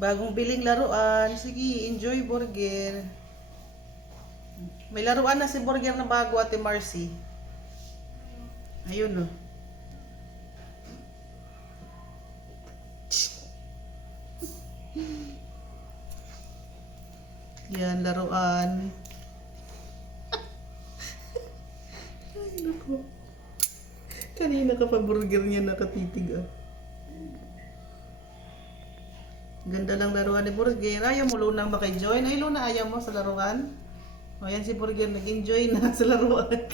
Bagong biling laruan. Sige, enjoy burger. May laruan na si burger na bago, Ate Marcy. Ayun, oh. Yan, laruan. Ay, naku. Kanina ka pa burger niya nakatitig, ah. Ganda lang laruan ni Burger. Ayaw mo Lunang makay-join? Ay, Luna, ayaw mo sa laruan? O yan si Burger, nag-enjoy na sa laruan.